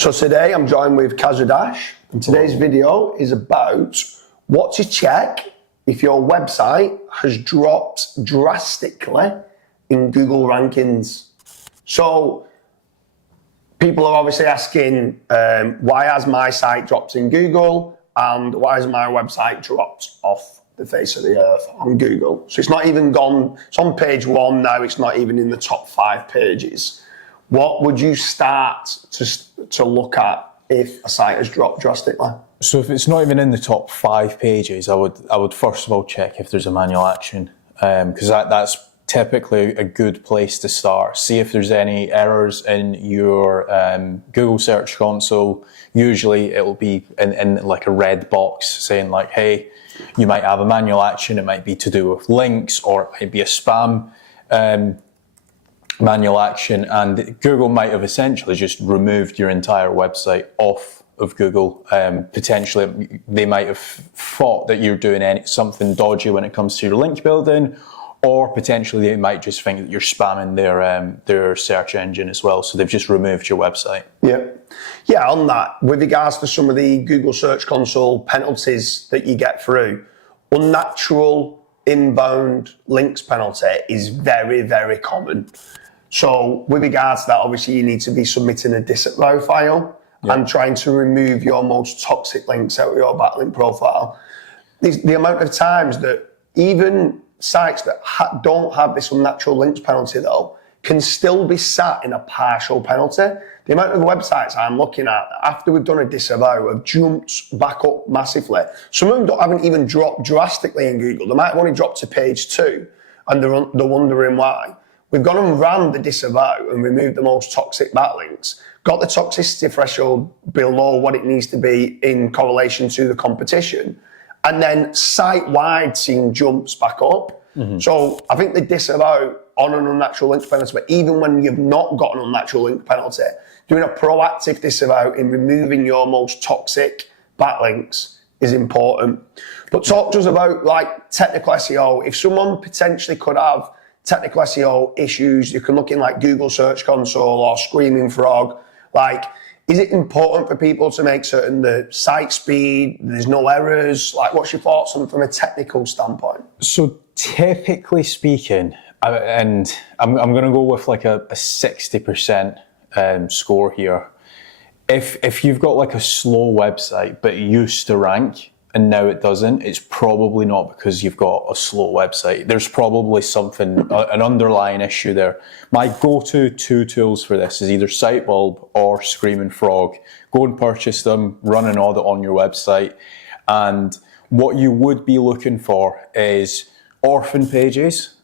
So today I'm joined with Kazadash, and today's video is about what to check if your website has dropped drastically in Google rankings. So people are obviously asking, why has my site dropped in Google and why has my website dropped off the face of the earth on Google? So it's not even gone, it's on page 1 now, it's not even in the top 5 pages. What would you start to look at if a site has dropped drastically? So if it's not even in the top 5 pages, I would first of all check if there's a manual action, because that's typically a good place to start. See if there's any errors in your Google Search Console. Usually it'll be in like a red box saying like, hey, you might have a manual action. It might be to do with links, or it might be a spam manual action, and Google might have essentially just removed your entire website off of Google. Potentially they might have thought that you're doing something dodgy when it comes to your link building, or potentially they might just think that you're spamming their search engine as well, so they've just removed your website. Yeah, on that, with regards to some of the Google Search Console penalties that you get through, unnatural inbound links penalty is very, very common. So with regards to that, obviously you need to be submitting a disavow file and trying to remove your most toxic links out of your backlink profile. The amount of times that even sites that don't have this unnatural links penalty though can still be sat in a partial penalty. The amount of websites I'm looking at after we've done a disavow have jumped back up massively. Some of them haven't even dropped drastically in Google. They might have only dropped to page 2 and they're wondering why. We've gone and ran the disavow and removed the most toxic backlinks, got the toxicity threshold below what it needs to be in correlation to the competition, and then site-wide seeing jumps back up. So I think the disavow on an unnatural link penalty, but even when you've not got an unnatural link penalty, doing a proactive disavow in removing your most toxic backlinks is important. But talk to us about like technical SEO. If someone potentially could have technical SEO issues, you can look in like Google Search Console or Screaming Frog, like, is it important for people to make certain the site speed, there's no errors? Like, what's your thoughts on from a technical standpoint? So typically speaking, and I'm going to go with like a 60% score here. If you've got like a slow website but it used to rank and now it doesn't, it's probably not because you've got a slow website. There's probably something, an underlying issue there. My go-to 2 tools for this is either Sitebulb or Screaming Frog. Go and purchase them, run an audit on your website, and what you would be looking for is orphan pages,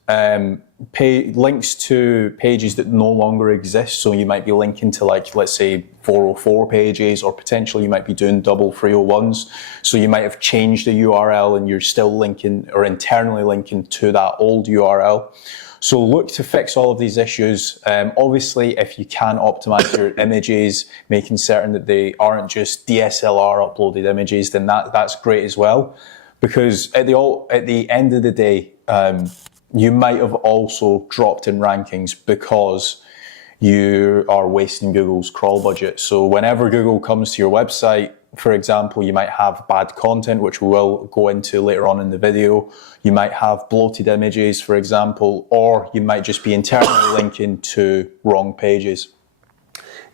links to pages that no longer exist. So you might be linking to, like, let's say 404 pages, or potentially you might be doing double 301s. So you might have changed the URL and you're still linking or internally linking to that old URL. So look to fix all of these issues. Obviously, if you can optimize your images, making certain that they aren't just DSLR uploaded images, then that's great as well. Because at the end of the day, you might have also dropped in rankings because you are wasting Google's crawl budget. So whenever Google comes to your website, for example, you might have bad content, which we will go into later on in the video. You might have bloated images, for example, or you might just be internally linking to wrong pages.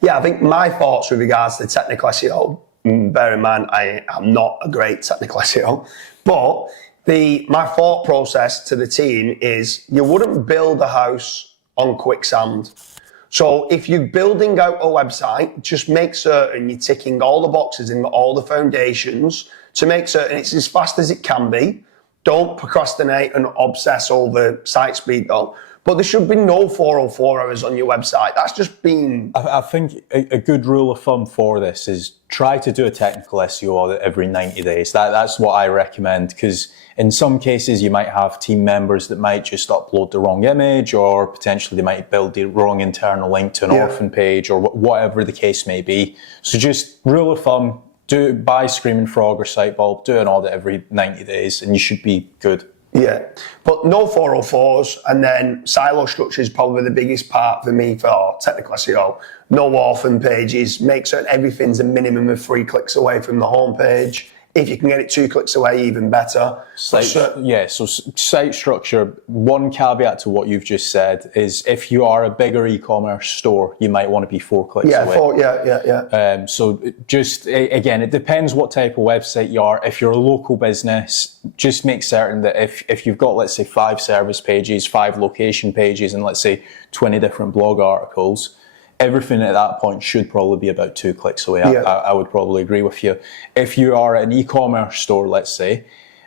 Yeah, I think my thoughts with regards to technical SEO, bear in mind, I am not a great technical SEO, but my thought process to the team is you wouldn't build a house on quicksand. So if you're building out a website, just make certain you're ticking all the boxes and all the foundations to make certain it's as fast as it can be. Don't procrastinate and obsess over site speed though. But there should be no 404 errors on your website. That's just been... I think a good rule of thumb for this is try to do a technical SEO audit every 90 days. That's what I recommend, because in some cases you might have team members that might just upload the wrong image, or potentially they might build the wrong internal link to an orphan page, or whatever the case may be. So just rule of thumb, buy Screaming Frog or Sitebulb, do an audit every 90 days and you should be good. Yeah, but no 404s, and then silo structure is probably the biggest part for me for technical SEO. no orphan pages, make certain everything's a minimum of 3 clicks away from the homepage. If you can get it 2 clicks away, even better. So site structure, one caveat to what you've just said is if you are a bigger e-commerce store, you might want to be 4 clicks away. So just, again, it depends what type of website you are. If you're a local business, just make certain that if you've got, let's say, 5 service pages, 5 location pages, and let's say 20 different blog articles, everything at that point should probably be about 2 clicks away. I would probably agree with you. If you are an e-commerce store, let's say,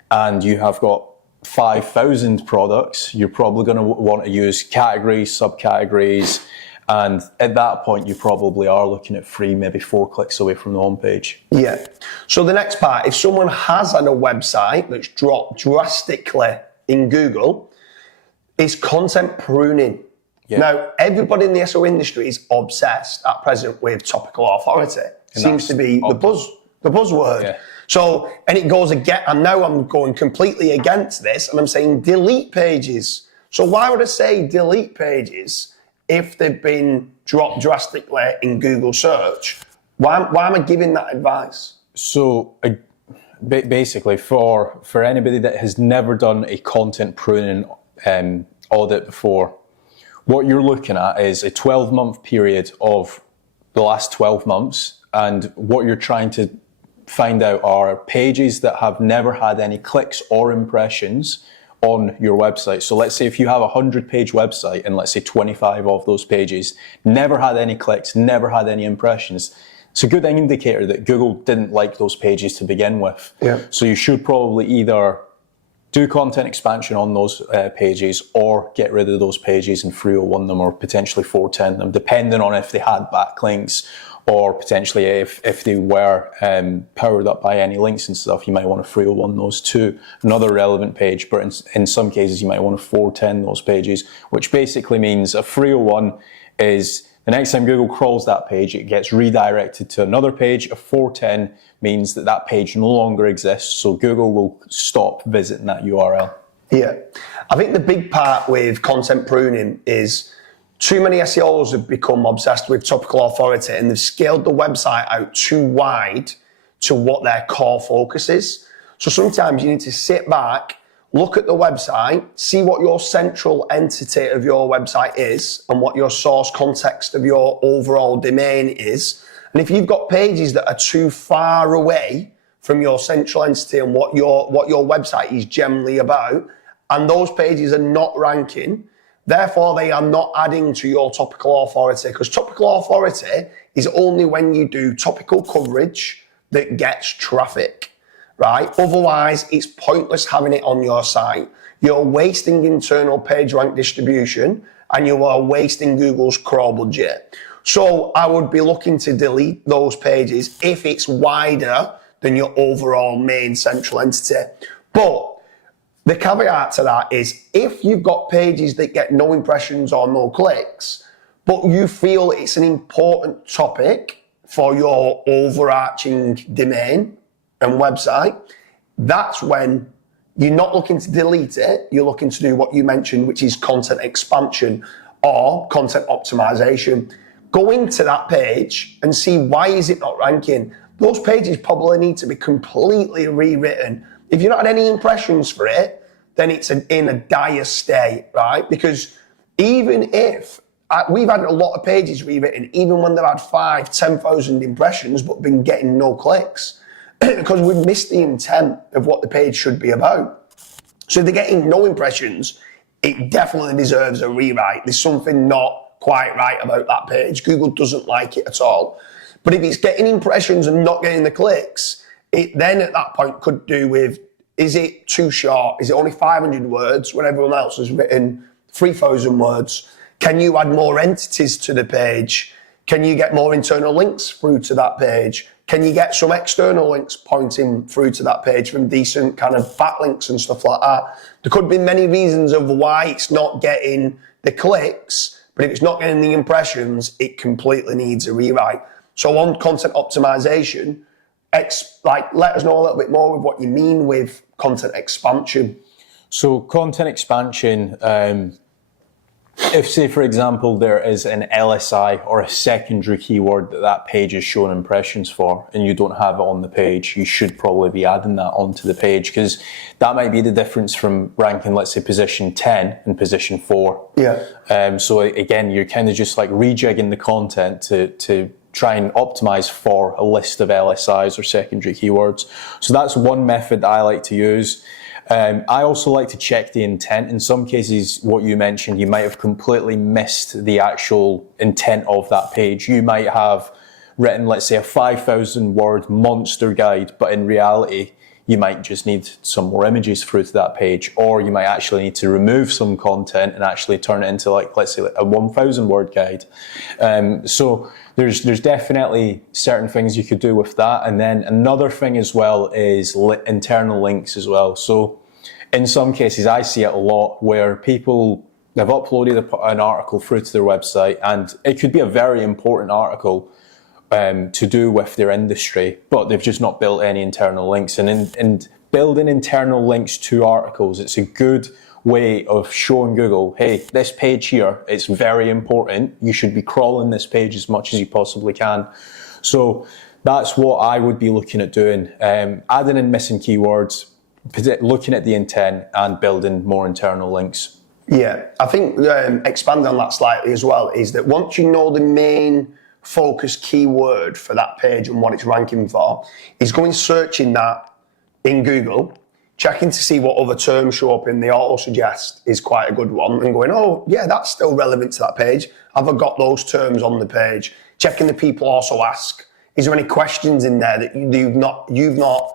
and you have got 5,000 products, you're probably going to want to use categories, subcategories, and at that point, you probably are looking at 3, maybe 4 clicks away from the homepage. Yeah. So the next part, if someone has had a website that's dropped drastically in Google, is content pruning. Yeah. Now, everybody in the SEO industry is obsessed at present with topical authority. Seems to be the buzzword. Yeah. So, and it goes again, and now I'm going completely against this, and I'm saying delete pages. So why would I say delete pages if they've been dropped drastically in Google search? Why am I giving that advice? So, basically, for anybody that has never done a content pruning audit before, what you're looking at is a 12-month period of the last 12 months, and what you're trying to find out are pages that have never had any clicks or impressions on your website. So let's say if you have a 100-page website and let's say 25 of those pages never had any clicks, never had any impressions, it's a good indicator that Google didn't like those pages to begin with. Yeah. So you should probably either do content expansion on those pages or get rid of those pages and 301 them or potentially 410 them, depending on if they had backlinks or potentially if they were powered up by any links and stuff. You might want to 301 those to another relevant page, but in some cases you might want to 410 those pages, which basically means a 301 is the next time Google crawls that page, it gets redirected to another page. A 410 means that that page no longer exists, so Google will stop visiting that URL. Yeah. I think the big part with content pruning is too many SEOs have become obsessed with topical authority and they've scaled the website out too wide to what their core focus is. So sometimes you need to sit back, look at the website, see what your central entity of your website is and what your source context of your overall domain is. And if you've got pages that are too far away from your central entity and what your website is generally about, and those pages are not ranking, therefore they are not adding to your topical authority, because topical authority is only when you do topical coverage that gets traffic. Right? Otherwise, it's pointless having it on your site. You're wasting internal page rank distribution and you are wasting Google's crawl budget. So I would be looking to delete those pages if it's wider than your overall main central entity. But the caveat to that is if you've got pages that get no impressions or no clicks, but you feel it's an important topic for your overarching domain and website, that's when you're not looking to delete it, you're looking to do what you mentioned, which is content expansion or content optimization. Go into that page and see why is it not ranking. Those pages probably need to be completely rewritten. If you're not had any impressions for it, then it's in a dire state, right? Because even if we've had a lot of pages rewritten, even when they've had 5,000, 10,000 impressions, but been getting no clicks, because we've missed the intent of what the page should be about. So if they're getting no impressions, it definitely deserves a rewrite. There's something not quite right about that page. Google doesn't like it at all. But if it's getting impressions and not getting the clicks, it then at that point could do with, is it too short? Is it only 500 words when everyone else has written 3,000 words? Can you add more entities to the page? Can you get more internal links through to that page? Can you get some external links pointing through to that page from decent kind of backlinks and stuff like that? There could be many reasons of why it's not getting the clicks, but if it's not getting the impressions, it completely needs a rewrite. So on content optimization, let us know a little bit more with what you mean with content expansion. So content expansion, If, say, for example, there is an LSI or a secondary keyword that page is showing impressions for, and you don't have it on the page, you should probably be adding that onto the page, because that might be the difference from ranking, let's say, position 10 and position 4. Yeah. So again, you're kind of just like rejigging the content to try and optimize for a list of LSIs or secondary keywords. So that's one method that I like to use. I also like to check the intent. In some cases, what you mentioned, you might have completely missed the actual intent of that page. You might have written, let's say, a 5,000 word monster guide, but in reality, you might just need some more images through to that page, or you might actually need to remove some content and actually turn it into, like, let's say, a 1,000 word guide. So there's definitely certain things you could do with that. And then another thing as well is internal links as well. So in some cases, I see it a lot where people have uploaded an article through to their website, and it could be a very important article to do with their industry, but they've just not built any internal links. And building internal links to articles, it's a good way of showing Google, hey, this page here, it's very important. You should be crawling this page as much as you possibly can. So that's what I would be looking at doing. Adding in missing keywords, looking at the intent, and building more internal links. Yeah, I think expanding on that slightly as well is that once you know the main focus keyword for that page and what it's ranking for, is going searching that in Google, checking to see what other terms show up in the auto suggest is quite a good one, and going, oh yeah, that's still relevant to that page. Have I got those terms on the page? Checking the people also ask, is there any questions in there that you've not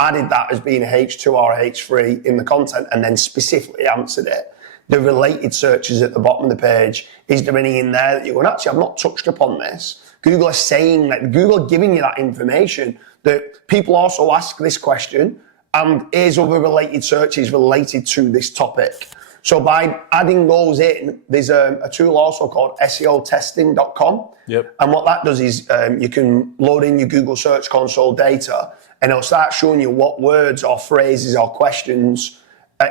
added that as being a H2 or a H3 in the content and then specifically answered it? The related searches at the bottom of the page, is there any in there that you're going, actually, I've not touched upon this? Google is saying that, Google are giving you that information, that people also ask this question, and here's other related searches related to this topic. So by adding those in, there's a tool also called SEOtesting.com. Yep. And what that does is you can load in your Google Search Console data, and it'll start showing you what words or phrases or questions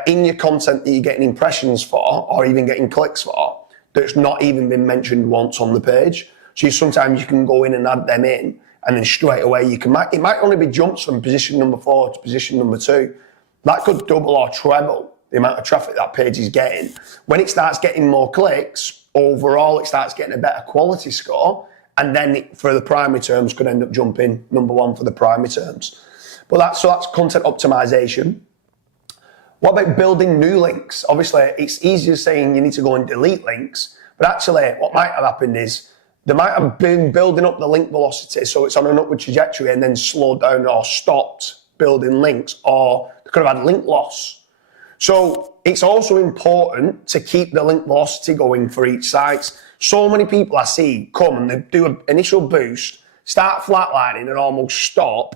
in your content that you're getting impressions for, or even getting clicks for, that's not even been mentioned once on the page. So sometimes you can go in and add them in, and then straight away it might only be jumps from position number 4 to position number 2. That could double or treble the amount of traffic that page is getting. When it starts getting more clicks, overall it starts getting a better quality score, and then for the primary terms could end up jumping number 1 for the primary terms. But that's content optimization. What about building new links? Obviously, it's easier saying you need to go and delete links, but actually what might have happened is they might have been building up the link velocity so it's on an upward trajectory and then slowed down or stopped building links, or they could have had link loss. So it's also important to keep the link velocity going for each site. So many people I see come and they do an initial boost, start flatlining and almost stop,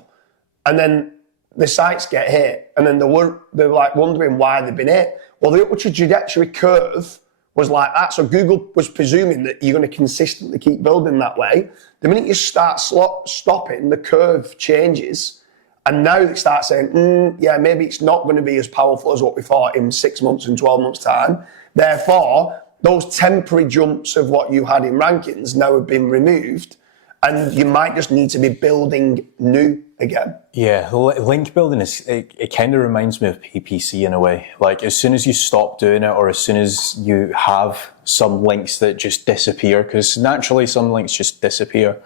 and then the sites get hit, and then they're like wondering why they've been hit. Well, the upward trajectory curve was like that, so Google was presuming that you're going to consistently keep building that way. The minute you start stopping, the curve changes, and now they start saying, yeah, maybe it's not going to be as powerful as what we thought in 6 months and 12 months' time. Therefore, those temporary jumps of what you had in rankings now have been removed, and you might just need to be building new again. Yeah, link building it kind of reminds me of PPC in a way. Like, as soon as you stop doing it, or as soon as you have some links that just disappear, because naturally some links just disappear,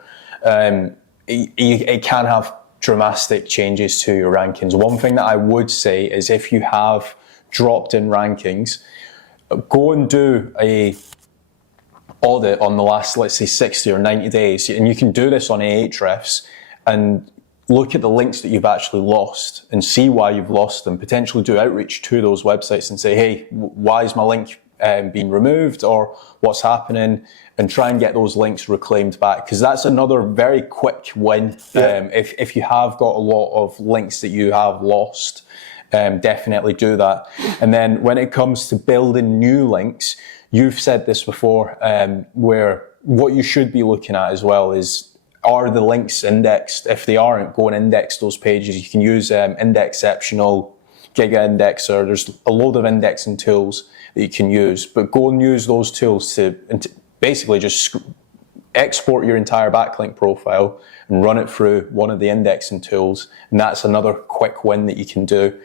it can have dramatic changes to your rankings. One thing that I would say is, if you have dropped in rankings, go and do a audit on the last, let's say, 60 or 90 days, and you can do this on Ahrefs, and look at the links that you've actually lost and see why you've lost them. Potentially do outreach to those websites and say, hey, why is my link being removed, or what's happening, and try and get those links reclaimed back, because that's another very quick win. Yeah. If you have got a lot of links that you have lost, definitely do that. And then when it comes to building new links, you've said this before, where what you should be looking at as well is, are the links indexed? If they aren't, go and index those pages. You can use Indexceptional, Giga Indexer. There's a load of indexing tools that you can use, but go and use those tools to basically just export your entire backlink profile and run it through one of the indexing tools, and that's another quick win that you can do.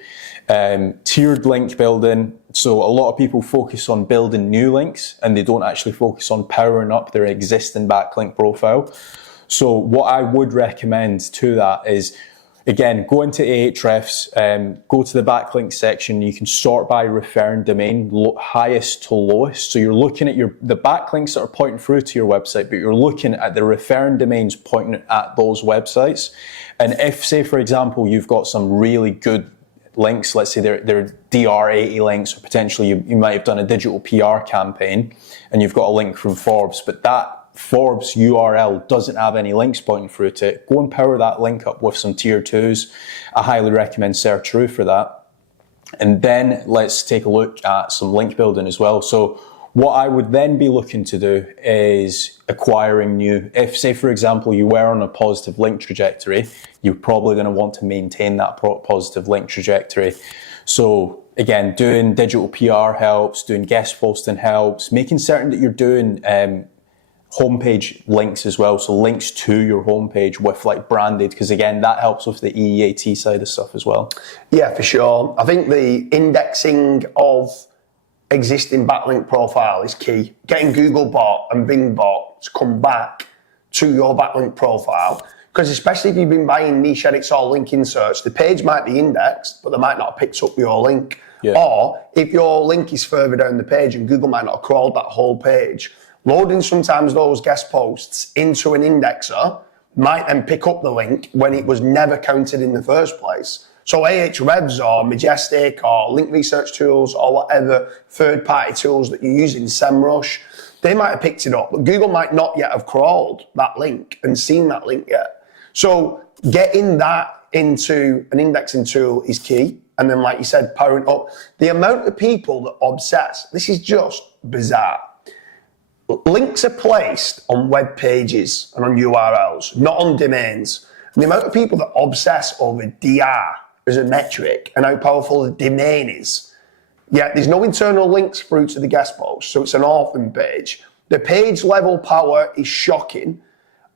Tiered link building. So a lot of people focus on building new links and they don't actually focus on powering up their existing backlink profile. So what I would recommend to that is, again, go into Ahrefs, go to the backlink section. You can sort by referring domain, highest to lowest. So you're looking at the backlinks that are pointing through to your website, but you're looking at the referring domains pointing at those websites. And if, say, for example, you've got some really good links, let's say they're DR80 links, or potentially you might have done a digital PR campaign and you've got a link from Forbes, but that Forbes URL doesn't have any links pointing through to it, go and power that link up with some tier 2s. I highly recommend search through for that. And then let's take a look at some link building as well. So what I would then be looking to do is acquiring new. If, say, for example, you were on a positive link trajectory, you're probably going to want to maintain that positive link trajectory. So again, doing digital PR helps, doing guest posting helps, making certain that you're doing homepage links as well. So links to your homepage with like branded, because again, that helps with the EEAT side of stuff as well. Yeah, for sure. I think the indexing of existing backlink profile is key. Getting Googlebot and Bingbot to come back to your backlink profile, because especially if you've been buying niche edits or link inserts, the page might be indexed, but they might not have picked up your link. Yeah. Or if your link is further down the page and Google might not have crawled that whole page, loading sometimes those guest posts into an indexer might then pick up the link when it was never counted in the first place. So Ahrefs or Majestic or link research tools or whatever third-party tools that you're using, SEMrush, they might have picked it up, but Google might not yet have crawled that link and seen that link yet. So getting that into an indexing tool is key. And then, like you said, powering up. The amount of people that obsess, this is just bizarre. Links are placed on web pages and on URLs, not on domains. And the amount of people that obsess over DR as a metric and how powerful the domain is. Yet there's no internal links through to the guest post, so it's an orphan page. The page level power is shocking,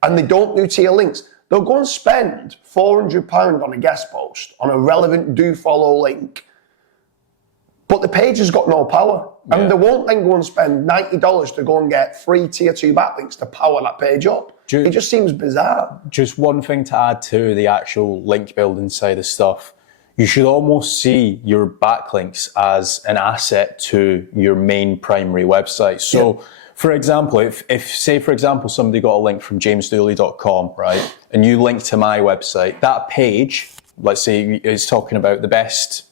and they don't do tier links. They'll go and spend £400 on a guest post, on a relevant do follow link, but the page has got no power. Yeah. And they won't then go and spend $90 to go and get free tier 2 backlinks to power that page up. It just seems bizarre. Just one thing to add to the actual link building side of stuff. You should almost see your backlinks as an asset to your main primary website. So, for example, if say, for example, somebody got a link from jamesdooley.com, right, and you link to my website, that page, let's say, is talking about the best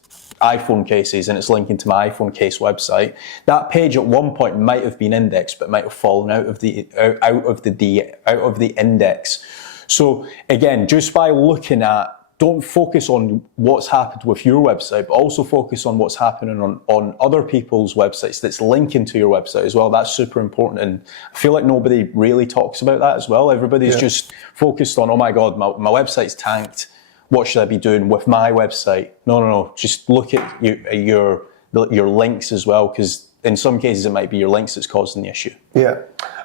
iPhone cases and it's linking to my iPhone case website, that page at one point might have been indexed but might have fallen out of the index. So again, just by looking at, don't focus on what's happened with your website, but also focus on what's happening on other people's websites that's linking to your website as well. That's super important, and I feel like nobody really talks about that as well. Everybody's just focused on, oh my God, my website's tanked. What should I be doing with my website? No. Just look at your links as well, because in some cases it might be your links that's causing the issue. Yeah.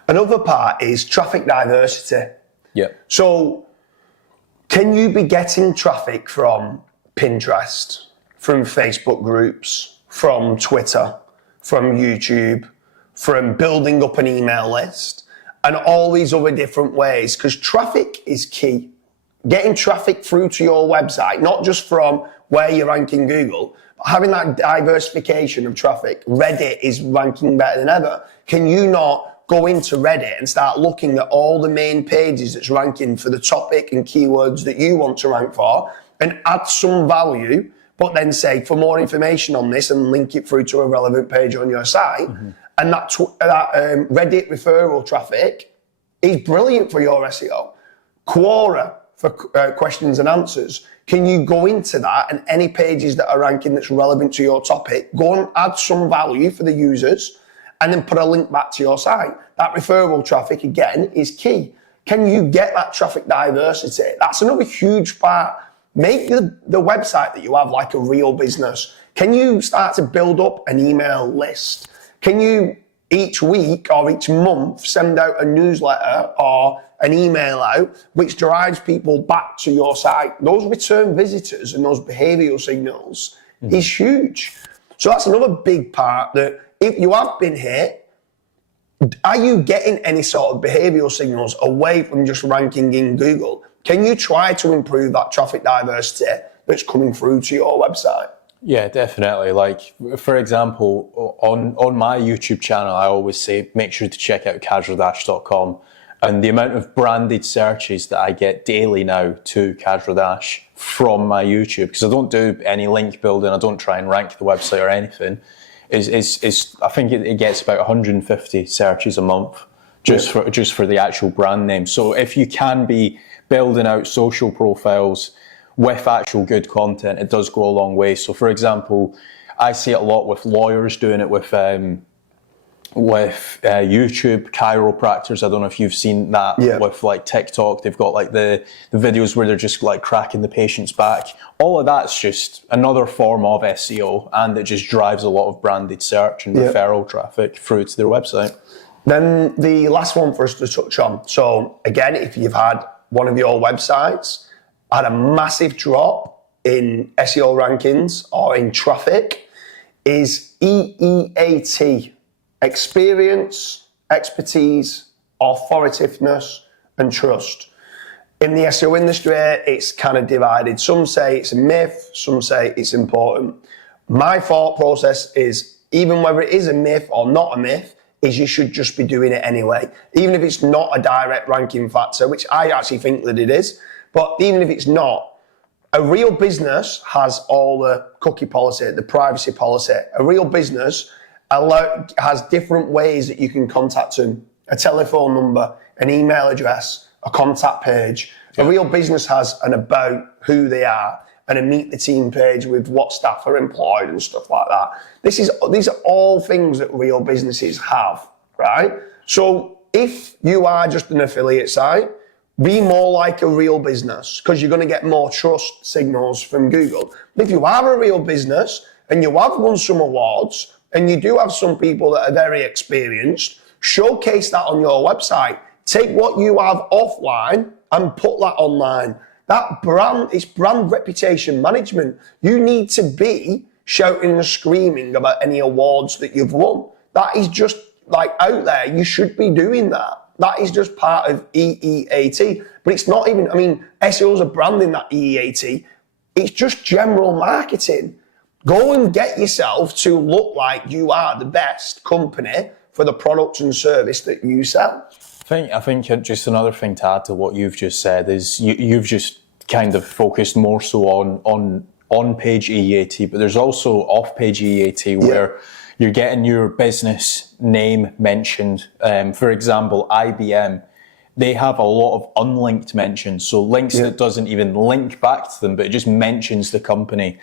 Another part is traffic diversity. Yeah. So can you be getting traffic from Pinterest, from Facebook groups, from Twitter, from YouTube, from building up an email list, and all these other different ways? Because traffic is key. Getting traffic through to your website, not just from where you're ranking Google, but having that diversification of traffic. Reddit is ranking better than ever. Can you not go into Reddit and start looking at all the main pages that's ranking for the topic and keywords that you want to rank for and add some value, but then say, for more information on this, and link it through to a relevant page on your site. Mm-hmm. And that Reddit referral traffic is brilliant for your SEO. Quora for questions and answers. Can you go into that, and any pages that are ranking that's relevant to your topic, go and add some value for the users and then put a link back to your site? That referral traffic, again, is key. Can you get that traffic diversity? That's another huge part Make the website that you have like a real business. Can you start to build up an email list? Can you each week or each month send out a newsletter or an email out which drives people back to your site? Those return visitors and those behavioral signals is huge. So that's another big part, that if you have been hit, are you getting any sort of behavioral signals away from just ranking in Google? Can you try to improve that traffic diversity that's coming through to your website? Yeah, definitely. Like, for example, on my YouTube channel, I always say, make sure to check out casualdash.com. And the amount of branded searches that I get daily now to Casual Dash from my YouTube, because I don't do any link building, I don't try and rank the website or anything, is I think it gets about 150 searches a month just for the actual brand name. So if you can be building out social profiles with actual good content, it does go a long way. So for example, I see it a lot with lawyers doing it with YouTube, chiropractors. I don't know if you've seen that with like TikTok. They've got like the videos where they're just like cracking the patient's back. All of that's just another form of SEO, and it just drives a lot of branded search and referral traffic through to their website. Then the last one for us to touch on. So again, if you've had one of your websites had a massive drop in SEO rankings or in traffic, is EEAT. Experience, expertise, authoritativeness, and trust. In the SEO industry, it's kind of divided. Some say it's a myth, some say it's important. My thought process is, even whether it is a myth or not a myth, is you should just be doing it anyway. Even if it's not a direct ranking factor, which I actually think that it is, but even if it's not, a real business has all the cookie policy, the privacy policy. A real business has different ways that you can contact them. A telephone number, an email address, a contact page. A real business has an about who they are and a meet the team page with what staff are employed and stuff like that. These are all things that real businesses have, right? So if you are just an affiliate site, be more like a real business, because you're going to get more trust signals from Google. But if you are a real business and you have won some awards, and you do have some people that are very experienced, showcase that on your website. Take what you have offline and put that online. That brand, it's brand reputation management. You need to be shouting and screaming about any awards that you've won. That is just like out there. You should be doing that. That is just part of EEAT. But it's not even, I mean, SEOs are branding that EEAT. It's just general marketing. Go and get yourself to look like you are the best company for the products and service that you sell. I think just another thing to add to what you've just said is you've just kind of focused more so on page EEAT, but there's also off page EEAT where you're getting your business name mentioned. For example, IBM, they have a lot of unlinked mentions, so links that doesn't even link back to them, but it just mentions the company.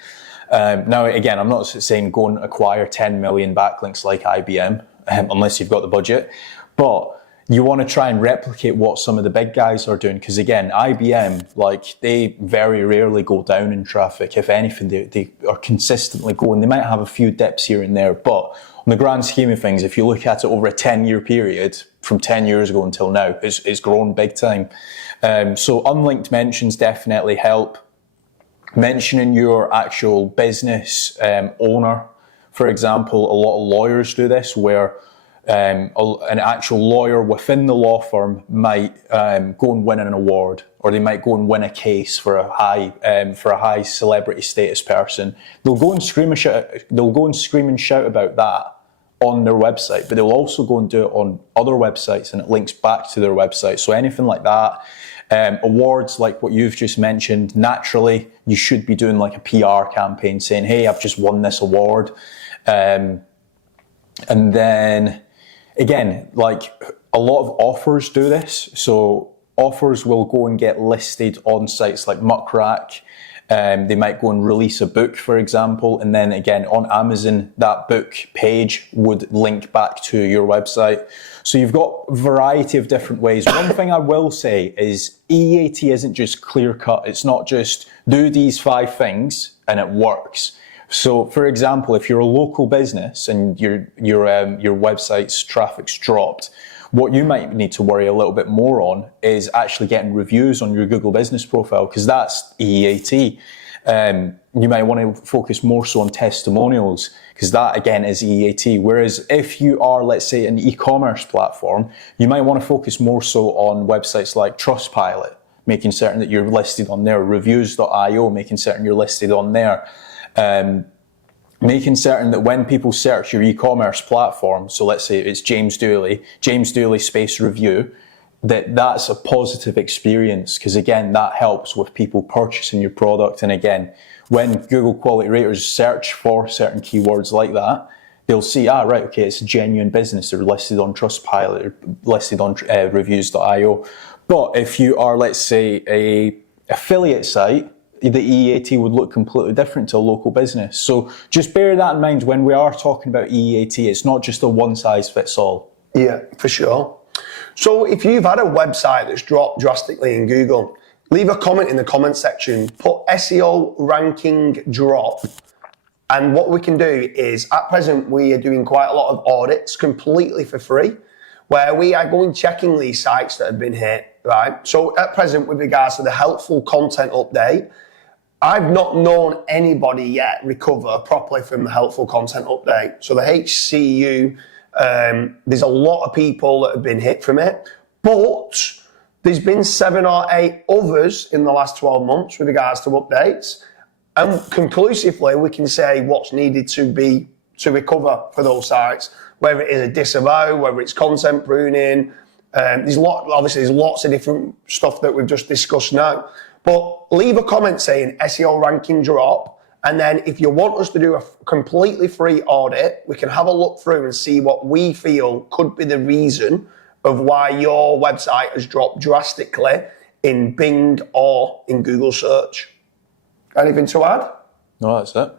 Now, again, I'm not saying go and acquire 10 million backlinks like IBM, unless you've got the budget, but you want to try and replicate what some of the big guys are doing. Because again, IBM, like, they very rarely go down in traffic. If anything, they are consistently going. They might have a few dips here and there, but on the grand scheme of things, if you look at it over a 10-year period, from 10 years ago until now, it's grown big time. So unlinked mentions definitely help. Mentioning your actual business owner, for example, a lot of lawyers do this, where an actual lawyer within the law firm might go and win an award, or they might go and win a case for a high celebrity status person. They'll go and scream and shout. They'll go and scream and shout about that on their website, but they'll also go and do it on other websites, and it links back to their website. So anything like that. Awards like what you've just mentioned, naturally you should be doing like a PR campaign saying, hey, I've just won this award. And then again, like, a lot of offers do this. So offers will go and get listed on sites like Muckrack, They might go and release a book, for example, and then again on Amazon, that book page would link back to your website. So you've got a variety of different ways. One thing I will say is EAT isn't just clear cut. It's not just do these 5 things and it works. So, for example, if you're a local business and your website's traffic's dropped, what you might need to worry a little bit more on is actually getting reviews on your Google Business Profile, because that's EAT. You might want to focus more so on testimonials, because that again is EAT. Whereas if you are, let's say, an e-commerce platform, you might want to focus more so on websites like Trustpilot, making certain that you're listed on there, reviews.io, making certain you're listed on there. Making certain that when people search your e-commerce platform, so let's say it's James Dooley space review, that's a positive experience, because again, that helps with people purchasing your product. And again, when Google quality raters search for certain keywords like that, they'll see, right, okay, it's a genuine business. They're listed on Trustpilot, or listed on reviews.io. But if you are, let's say, a affiliate site, the EAT would look completely different to a local business. So just bear that in mind when we are talking about EAT. It's not just a one size fits all. Yeah, for sure. So if you've had a website that's dropped drastically in Google, leave a comment in the comment section, put SEO ranking drop. And what we can do is, at present, we are doing quite a lot of audits completely for free, where we are going checking these sites that have been hit, right? So at present, with regards to the helpful content update, I've not known anybody yet recover properly from the helpful content update. So the HCU, there's a lot of people that have been hit from it, but there's been 7 or 8 others in the last 12 months with regards to updates. And conclusively, we can say what's needed to recover for those sites, whether it is a disavow, whether it's content pruning. There's lots of different stuff that we've just discussed now. But leave a comment saying SEO ranking drop, and then if you want us to do a completely free audit, we can have a look through and see what we feel could be the reason of why your website has dropped drastically in Bing or in Google search. Anything to add? No, that's it.